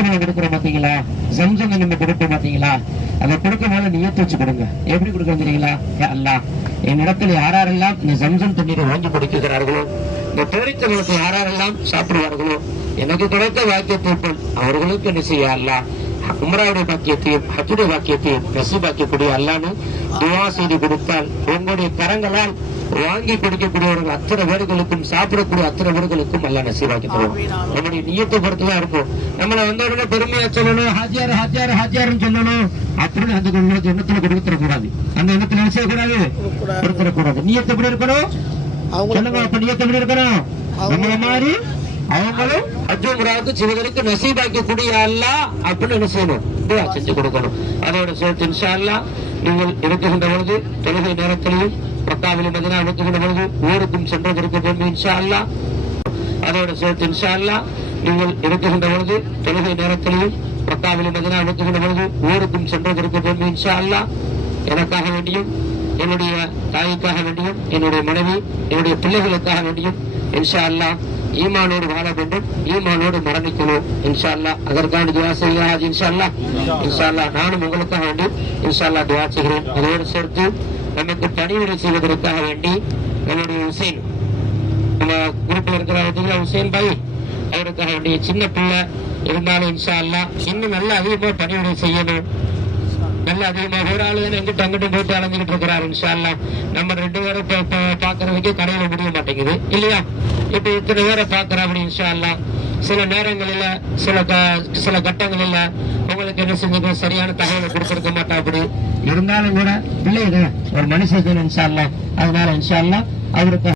பேரிச்சம்பழம் கொடுக்குறோம் பாத்தீங்களா, ஜம்சம் நம்ம கொடுப்போம் பாத்தீங்களா, அதை கொடுக்கும் போது நியத்து வச்சு கொடுங்க. எப்படி கொடுக்க தெரியுங்களா? அல்லாஹ், என்னிடத்தில் யாரெல்லாம் இந்த ஜம்சம் தண்ணீரை வாங்கி குடிக்கிறார்களோ, இந்த பேரிச்சம்பழத்தை யாரெல்லாம் சாப்பிடுவார்களோ, எனக்கு கிடைத்த வாக்கியத்தை அவர்களுக்கு என்ன செய்ய அல்லாஹ் உம்ராவுடைய பாக்கியத்தையும் ஹஜ்ஜுடைய பாக்கியத்தையும் நசீபாக்கக்கூடிய அல்லான்னு துஆ செய்து கொடுத்தால் உங்களுடைய கரங்களால் வாங்கி கொடுக்கக்கூடியவர்கள் அத்தனை பேர்களுக்கும் சாப்பிடக்கூடிய அத்தனை பேர்களுக்கும் அல்லாஹ் நசீபாக்கி தருவோம். நம்முடைய நியத்தை பொறுத்துதான் இருக்கும். நம்மளை வந்த உடனே பெருமையா சொல்லணும், ஹாஜியார் ஹாஜியார் ஹாஜியார்னு சொல்லணும் அப்படின்னு அந்த எண்ணத்துல கொடுத்துடக்கூடாது. அந்த எண்ணத்துல என்ன செய்யக்கூடாது? கொடுத்துடக்கூடாது. நியத்தை எப்படி இருக்கணும் சொல்லுங்க. அப்ப நியத்தை எப்படி இருக்கணும்? நம்மள மாதிரி அவங்களும் ஹஜ் உம்ராவுக்கு சிவகருக்கு நசீபாக்கக்கூடிய அல்லாஹ் அப்படின்னு என்ன செய்யணும்? துஆ செஞ்சு கொடுக்கணும். அதோட சேர்த்து இன்ஷா அல்லாஹ் நீங்கள் இருக்குகின்ற பொழுது தொழுகை நேரத்திலையும் மக்காவிலும் மதீனா இருக்குகின்ற பொழுது ஊருக்கும் சென்றதற்கு வேண்டும் இன்ஷா அல்லாஹ். அதோட சேர்த்து இன்ஷா அல்லாஹ் நீங்கள் இருக்குகின்ற பொழுது தொழுகை நேரத்திலையும் மக்காவிலும் மதீனா இருக்குகின்ற பொழுது ஊருக்கும் சென்றதற்கு வேண்டும் இன்ஷா அல்லாஹ். எனக்காக வேண்டியும் என்னுடைய தாய்க்காக வேண்டியும் என்னுடைய மனைவி என்னுடைய பிள்ளைகளுக்காக வேண்டியும் இன்ஷா அல்லாஹ் ஈமானோடு வாழ வேண்டும், ஈமானோடு மரணிக்கணும் இன்ஷா அல்லாஹ். அதற்கான துஆ செய்கிறார் இன்ஷா அல்லாஹ். இன்ஷா அல்லாஹ் நானும் உங்களுக்காக வேண்டி இன்ஷா அல்லாஹ் துஆ செய்கிறேன். அதோடு சேர்த்து நமக்கு பணிவிடை செய்வதற்காக வேண்டி நம்முடைய ஹுசைன், நம்ம குரூப்பில் இருக்கிற ஹுசைன் பாய், அவருக்காக வேண்டிய சின்ன பிள்ளை இருந்தாலும் இன்ஷா அல்லாஹ் இன்னும் நல்லா அதிகமாக பணிவிடை செய்யணும். நல்ல அதிகமாக ஒரு ஆளு எங்கிட்ட அங்கிட்டும் போட்டு அலைஞ்சிட்டு இருக்கிறாரு இன்ஷா அல்லாஹ். நம்ம 2 பேரை பாக்குறதுக்கு கடையில முடிய மாட்டேங்குது இல்லையா? இப்ப இத்தனை பேரை பாக்குறோம் அப்படி இன்ஷா அல்லாஹ். சில நேரங்களில சில கட்டங்களில உங்களுக்கு என்ன செஞ்சது சரியான தகவலை கொடுத்திருக்க மாட்டா. அப்படி இருந்தாலும் கூட பிள்ளைங்க ஒரு மனுஷன் இன்ஷா அல்லாஹ். அதனால இன்ஷா அல்லாஹ் அவருக்கு